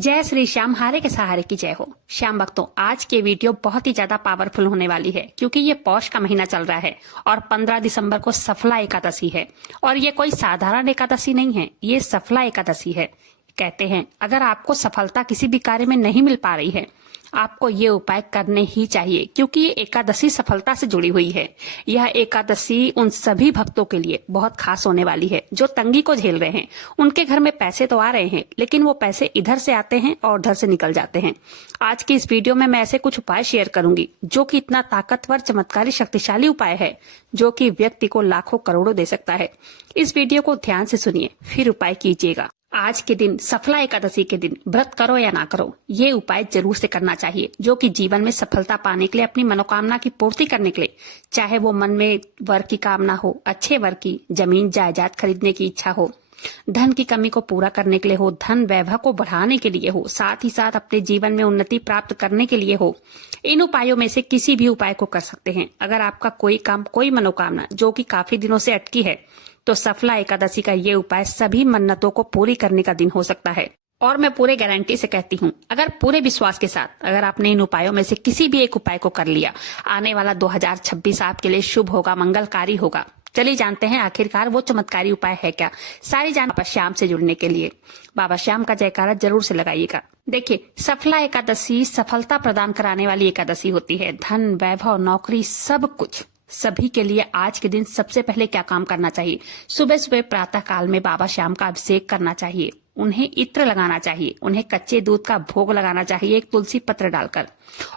जय श्री श्याम, हारे के सहारे की जय हो। श्याम भक्तों, आज के वीडियो बहुत ही ज्यादा पावरफुल होने वाली है क्योंकि ये पौष का महीना चल रहा है और 15 दिसंबर को सफला एकादशी है। और ये कोई साधारण एकादशी नहीं है, ये सफला एकादशी है। कहते हैं अगर आपको सफलता किसी भी कार्य में नहीं मिल पा रही है, आपको ये उपाय करने ही चाहिए क्योंकि ये एकादशी सफलता से जुड़ी हुई है। यह एकादशी उन सभी भक्तों के लिए बहुत खास होने वाली है जो तंगी को झेल रहे हैं। उनके घर में पैसे तो आ रहे हैं लेकिन वो पैसे इधर से आते हैं और उधर से निकल जाते हैं। आज की इस वीडियो में मैं ऐसे कुछ उपाय शेयर करूंगी जो कि इतना ताकतवर, चमत्कारी, शक्तिशाली उपाय है जो कि व्यक्ति को लाखों करोड़ों दे सकता है। इस वीडियो को ध्यान से सुनिए, फिर उपाय कीजिएगा। आज के दिन, सफला एकादशी के दिन, व्रत करो या ना करो, ये उपाय जरूर से करना चाहिए जो कि जीवन में सफलता पाने के लिए, अपनी मनोकामना की पूर्ति करने के लिए, चाहे वो मन में वर की कामना हो, अच्छे वर की, जमीन जायदाद खरीदने की इच्छा हो, धन की कमी को पूरा करने के लिए हो, धन वैभव को बढ़ाने के लिए हो, साथ ही साथ अपने जीवन में उन्नति प्राप्त करने के लिए हो। इन उपायों में से किसी भी उपाय को कर सकते हैं। अगर आपका कोई काम, कोई मनोकामना जो कि काफी दिनों से अटकी है, तो सफला एकादशी का ये उपाय सभी मन्नतों को पूरी करने का दिन हो सकता है। और मैं पूरे गारंटी से कहती हूँ, अगर पूरे विश्वास के साथ अगर आपने इन उपायों में से किसी भी एक उपाय को कर लिया, आने वाला 2026 आपके लिए शुभ होगा, मंगलकारी होगा। चलिए जानते हैं आखिरकार वो चमत्कारी उपाय है क्या। सारी जान बाबा श्याम से जुड़ने के लिए बाबा श्याम का जयकारा जरूर से लगाइएगा। देखिए, सफला एकादशी सफलता प्रदान कराने वाली एकादशी होती है। धन, वैभव, नौकरी, सब कुछ सभी के लिए आज के दिन सबसे पहले क्या काम करना चाहिए? सुबह सुबह प्रातः काल में बाबा श्याम का अभिषेक करना चाहिए, उन्हें इत्र लगाना चाहिए, उन्हें कच्चे दूध का भोग लगाना चाहिए, एक तुलसी पत्र डालकर,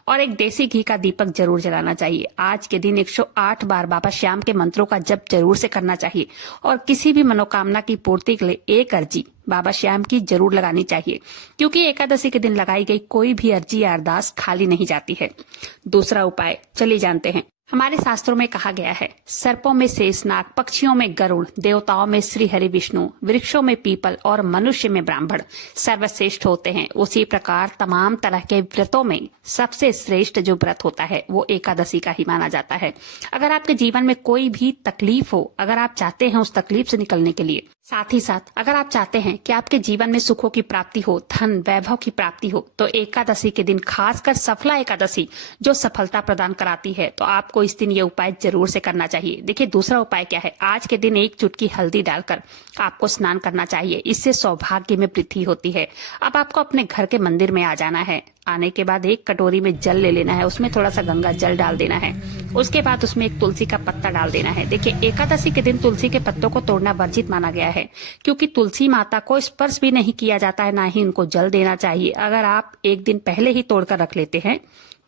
और एक देसी घी का दीपक जरूर जलाना चाहिए। आज के दिन 108 बार बाबा श्याम के मंत्रों का जप जरूर से करना चाहिए और किसी भी मनोकामना की पूर्ति के लिए एक अर्जी बाबा श्याम की जरूर लगानी चाहिए क्योंकि एकादशी के दिन लगाई गई कोई भी अर्जी या अरदास खाली नहीं जाती है। दूसरा उपाय चलिए जानते हैं। हमारे शास्त्रों में कहा गया है, सर्पों में शेषनाग, पक्षियों में गरुड़, देवताओं में श्री हरि विष्णु, वृक्षों में पीपल और मनुष्य में ब्राह्मण सर्वश्रेष्ठ होते हैं। उसी प्रकार तमाम तरह के व्रतों में सबसे श्रेष्ठ जो व्रत होता है वो एकादशी का ही माना जाता है। अगर आपके जीवन में कोई भी तकलीफ हो, अगर आप चाहते हैं उस तकलीफ से निकलने के लिए, साथ ही साथ अगर आप चाहते हैं कि आपके जीवन में सुखों की प्राप्ति हो, धन वैभव की प्राप्ति हो, तो एकादशी के दिन, खासकर सफला एकादशी जो सफलता प्रदान कराती है, तो आपको इस दिन ये उपाय जरूर से करना चाहिए। देखिए, दूसरा उपाय क्या है। आज के दिन एक चुटकी हल्दी डालकर आपको स्नान करना चाहिए, इससे सौभाग्य में वृद्धि होती है। अब आपको अपने घर के मंदिर में आ जाना है। आने के बाद एक कटोरी में जल ले लेना है, उसमें थोड़ा सा गंगा जल डाल देना है। उसके बाद उसमें एक तुलसी का पत्ता डाल देना है। देखिए, एकादशी के दिन तुलसी के पत्तों को तोड़ना वर्जित माना गया है क्योंकि तुलसी माता को स्पर्श भी नहीं किया जाता है, ना ही उनको जल देना चाहिए। अगर आप एक दिन पहले ही तोड़कर रख लेते हैं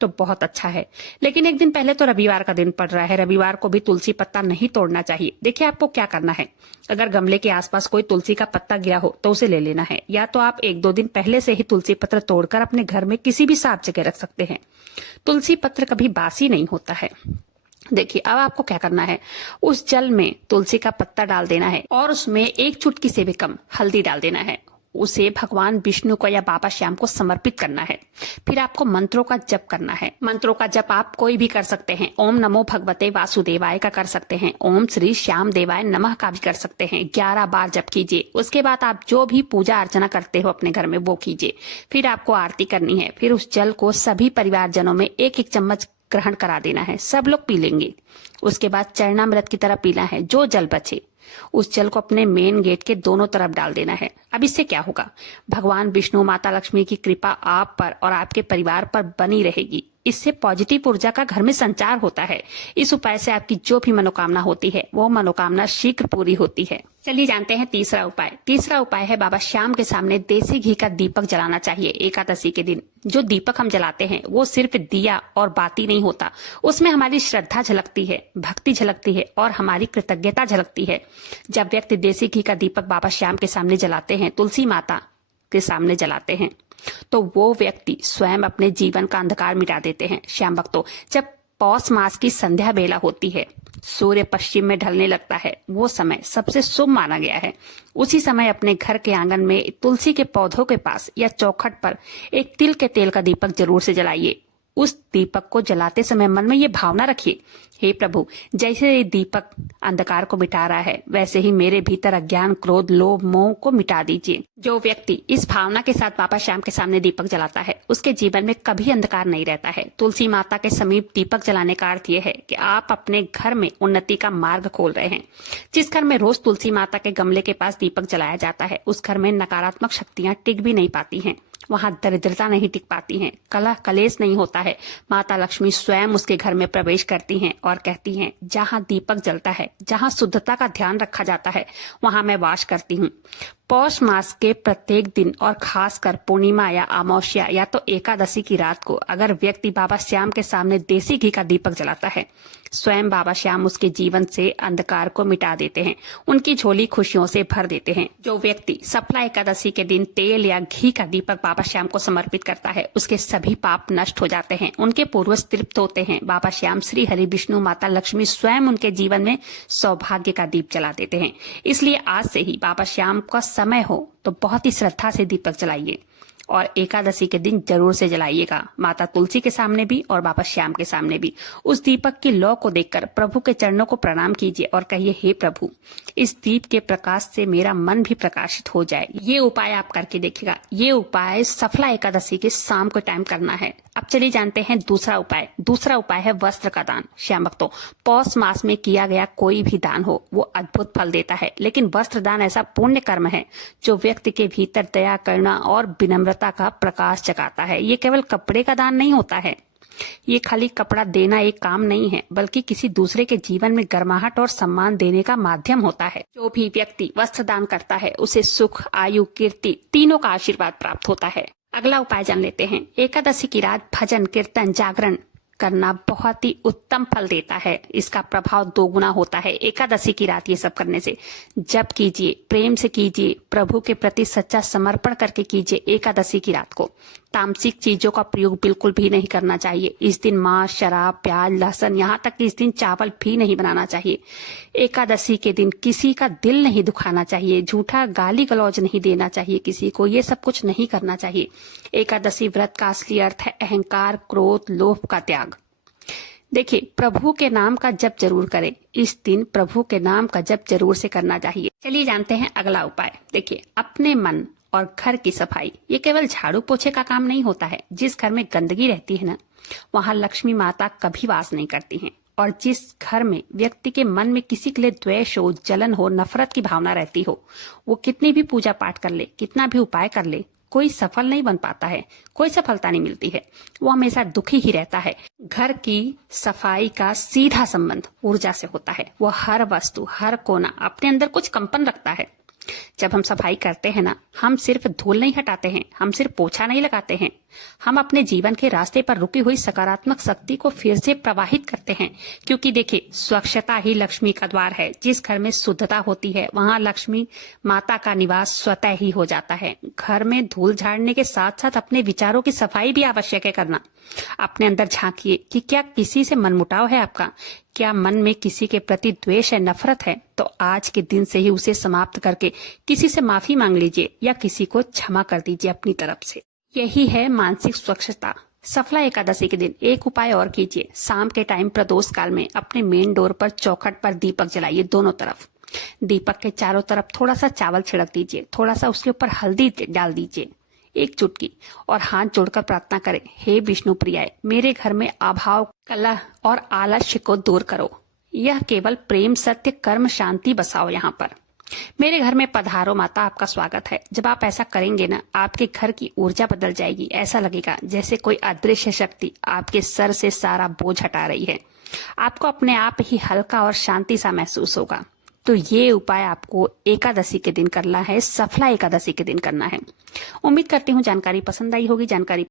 तो बहुत अच्छा है, लेकिन एक दिन पहले तो रविवार का दिन पड़ रहा है, रविवार को भी तुलसी पत्ता नहीं तोड़ना चाहिए। देखिए, आपको क्या करना है। अगर गमले के आसपास कोई तुलसी का पत्ता गिरा हो तो उसे ले लेना है, या तो आप 1-2 दिन पहले से ही तुलसी पत्र तोड़कर अपने घर में किसी भी साफ जगह रख सकते हैं। तुलसी पत्र कभी बासी नहीं होता है। देखिए, अब आपको क्या करना है। उस जल में तुलसी का पत्ता डाल देना है और उसमें एक चुटकी से भी कम हल्दी डाल देना है। उसे भगवान विष्णु को या बाबा श्याम को समर्पित करना है। फिर आपको मंत्रों का जप करना है। मंत्रों का जप आप कोई भी कर सकते हैं। ओम नमो भगवते वासुदेवाय का कर सकते हैं, ओम श्री श्याम देवाय नमः का भी कर सकते हैं। 11 बार जप कीजिए। उसके बाद आप जो भी पूजा अर्चना करते हो अपने घर में वो कीजिए। फिर आपको आरती करनी है। फिर उस जल को सभी परिवारजनों में 1-1 चम्मच ग्रहण करा देना है। सब लोग पी लेंगे। उसके बाद चरणामृत की तरह पीना है। जो जल बचे उस जल को अपने मेन गेट के दोनों तरफ डाल देना है। अब इससे क्या होगा, भगवान विष्णु, माता लक्ष्मी की कृपा आप पर और आपके परिवार पर बनी रहेगी। इससे पॉजिटिव ऊर्जा का घर में संचार होता है। इस उपाय से आपकी जो भी मनोकामना होती है वो मनोकामना शीघ्र पूरी होती है। चलिए जानते हैं तीसरा उपाय। तीसरा उपाय है, बाबा श्याम के सामने देसी घी का दीपक जलाना चाहिए एकादशी के दिन। जो दीपक हम जलाते हैं वो सिर्फ दिया और बाती नहीं होता, उसमें हमारी श्रद्धा झलकती है, भक्ति झलकती है और हमारी कृतज्ञता झलकती है। जब व्यक्ति देसी घी का दीपक बाबा श्याम के सामने जलाते हैं, तुलसी माता के सामने जलाते हैं, तो वो व्यक्ति स्वयं अपने जीवन का अंधकार मिटा देते हैं। श्याम भक्तों, जब पौष मास की संध्या बेला होती है, सूर्य पश्चिम में ढलने लगता है, वो समय सबसे शुभ माना गया है। उसी समय अपने घर के आंगन में तुलसी के पौधों के पास या चौखट पर एक तिल के तेल का दीपक जरूर से जलाइए। उस दीपक को जलाते समय मन में ये भावना रखिए, हे प्रभु, जैसे दीपक अंधकार को मिटा रहा है वैसे ही मेरे भीतर अज्ञान, क्रोध, लोभ, मोह को मिटा दीजिए। जो व्यक्ति इस भावना के साथ बाबा श्याम के सामने दीपक जलाता है उसके जीवन में कभी अंधकार नहीं रहता है। तुलसी माता के समीप दीपक जलाने का अर्थ यह है कि आप अपने घर में उन्नति का मार्ग खोल रहे हैं। जिस घर में रोज तुलसी माता के गमले के पास दीपक जलाया जाता है उस घर में नकारात्मक शक्तियां टिक भी नहीं पाती हैं, वहां दरिद्रता नहीं टिक पाती है, कलह कलेश नहीं होता है। माता लक्ष्मी स्वयं उसके घर में प्रवेश करती हैं और कहती हैं, जहां दीपक जलता है, जहां शुद्धता का ध्यान रखा जाता है, वहां मैं वास करती हूँ। पौष मास के प्रत्येक दिन और खासकर पूर्णिमा या अमावस्या या तो एकादशी की रात को अगर व्यक्ति बाबा श्याम के सामने देसी घी का दीपक जलाता है, स्वयं बाबा श्याम उसके जीवन से अंधकार को मिटा देते हैं, उनकी झोली खुशियों से भर देते हैं। जो व्यक्ति सफला एकादशी के दिन तेल या घी का दीपक बाबा श्याम को समर्पित करता है उसके सभी पाप नष्ट हो जाते हैं, उनके पूर्वज तृप्त होते हैं। बाबा श्याम, श्री हरि विष्णु, माता लक्ष्मी स्वयं उनके जीवन में सौभाग्य का दीप जला देते हैं। इसलिए आज से ही बाबा श्याम का समय हो तो बहुत ही श्रद्धा से दीपक जलाइए और एकादशी के दिन जरूर से जलाइएगा, माता तुलसी के सामने भी और बाबा श्याम के सामने भी। उस दीपक की लौ को देखकर प्रभु के चरणों को प्रणाम कीजिए और कहिए, हे प्रभु, इस दीप के प्रकाश से मेरा मन भी प्रकाशित हो जाए। ये उपाय आप करके देखिएगा। ये उपाय सफला एकादशी के शाम को टाइम करना है। अब चलिए जानते हैं दूसरा उपाय। दूसरा उपाय है वस्त्र का दान। श्याम भक्तों, पौष मास में किया गया कोई भी दान हो वो अद्भुत फल देता है, लेकिन वस्त्र दान ऐसा पुण्य कर्म है जो व्यक्ति के भीतर दया, करुणा और विनम्रता का प्रकाश जगाता है। ये केवल कपड़े का दान नहीं होता है, ये खाली कपड़ा देना एक काम नहीं है, बल्कि किसी दूसरे के जीवन में गर्माहट और सम्मान देने का माध्यम होता है। जो भी व्यक्ति वस्त्र दान करता है उसे सुख, आयु, कीर्ति तीनों का आशीर्वाद प्राप्त होता है। अगला उपाय जान लेते हैं। एकादशी की रात भजन, कीर्तन, जागरण करना बहुत ही उत्तम फल देता है। इसका प्रभाव दोगुना होता है एकादशी की रात ये सब करने से। जप कीजिए, प्रेम से कीजिए, प्रभु के प्रति सच्चा समर्पण करके कीजिए। एकादशी की रात को तामसिक चीजों का प्रयोग बिल्कुल भी नहीं करना चाहिए। इस दिन मांस, शराब, प्याज, लहसुन, यहाँ तक कि इस दिन चावल भी नहीं बनाना चाहिए। एकादशी के दिन किसी का दिल नहीं दुखाना चाहिए, झूठा गाली गलौज नहीं देना चाहिए किसी को, ये सब कुछ नहीं करना चाहिए। एकादशी व्रत का असली अर्थ है अहंकार, क्रोध, लोभ का त्याग। देखिए, प्रभु के नाम का जप जरूर करें। इस दिन प्रभु के नाम का जप जरूर से करना चाहिए। चलिए जानते हैं अगला उपाय। देखिए, अपने मन और घर की सफाई। ये केवल झाड़ू पोछे का काम नहीं होता है। जिस घर में गंदगी रहती है ना, वहां लक्ष्मी माता कभी वास नहीं करती हैं। और जिस घर में व्यक्ति के मन में किसी के लिए द्वेष हो, जलन हो, नफरत की भावना रहती हो, वो कितनी भी पूजा पाठ कर ले, कितना भी उपाय कर ले, कोई सफल नहीं बन पाता है, कोई सफलता नहीं मिलती है, वो हमेशा दुखी ही रहता है। घर की सफाई का सीधा संबंध ऊर्जा से होता है। वो हर वस्तु, हर कोना अपने अंदर कुछ कंपन रखता है। जब हम सफाई करते हैं ना, हम सिर्फ धूल नहीं हटाते हैं, हम सिर्फ पोछा नहीं लगाते हैं, हम अपने जीवन के रास्ते पर रुकी हुई सकारात्मक शक्ति को फिर से प्रवाहित करते हैं। क्योंकि देखिए, स्वच्छता ही लक्ष्मी का द्वार है। जिस घर में शुद्धता होती है वहां लक्ष्मी माता का निवास स्वतः ही हो जाता है। घर में धूल झाड़ने के साथ साथ अपने विचारों की सफाई भी आवश्यक है करना। अपने अंदर झांकिए कि क्या किसी से मनमुटाव है आपका, क्या मन में किसी के प्रति द्वेष है, नफरत है, तो आज के दिन से ही उसे समाप्त करके किसी से माफी मांग लीजिए या किसी को क्षमा कर दीजिए अपनी तरफ से। यही है मानसिक स्वच्छता। सफला एकादशी के दिन एक उपाय और कीजिए। शाम के टाइम प्रदोष काल में अपने मेन डोर पर, चौखट पर दीपक जलाइए दोनों तरफ। दीपक के चारों तरफ थोड़ा सा चावल छिड़क दीजिए, थोड़ा सा उसके ऊपर हल्दी डाल दीजिए, एक चुटकी, और हाथ जोड़कर प्रार्थना करें, हे विष्णु प्रियाय, मेरे घर में अभाव, कलह और आलस्य को दूर करो। यह केवल प्रेम, सत्य, कर्म, शांति बसाओ यहाँ पर। मेरे घर में पधारो माता, आपका स्वागत है। जब आप ऐसा करेंगे ना, आपके घर की ऊर्जा बदल जाएगी। ऐसा लगेगा जैसे कोई अदृश्य शक्ति आपके सर से सारा बोझ हटा रही है। आपको अपने आप ही हल्का और शांति सा महसूस होगा। तो ये उपाय आपको एकादशी के दिन करना है, सफला एकादशी के दिन करना है। उम्मीद करती हूँ जानकारी पसंद आई होगी। जानकारी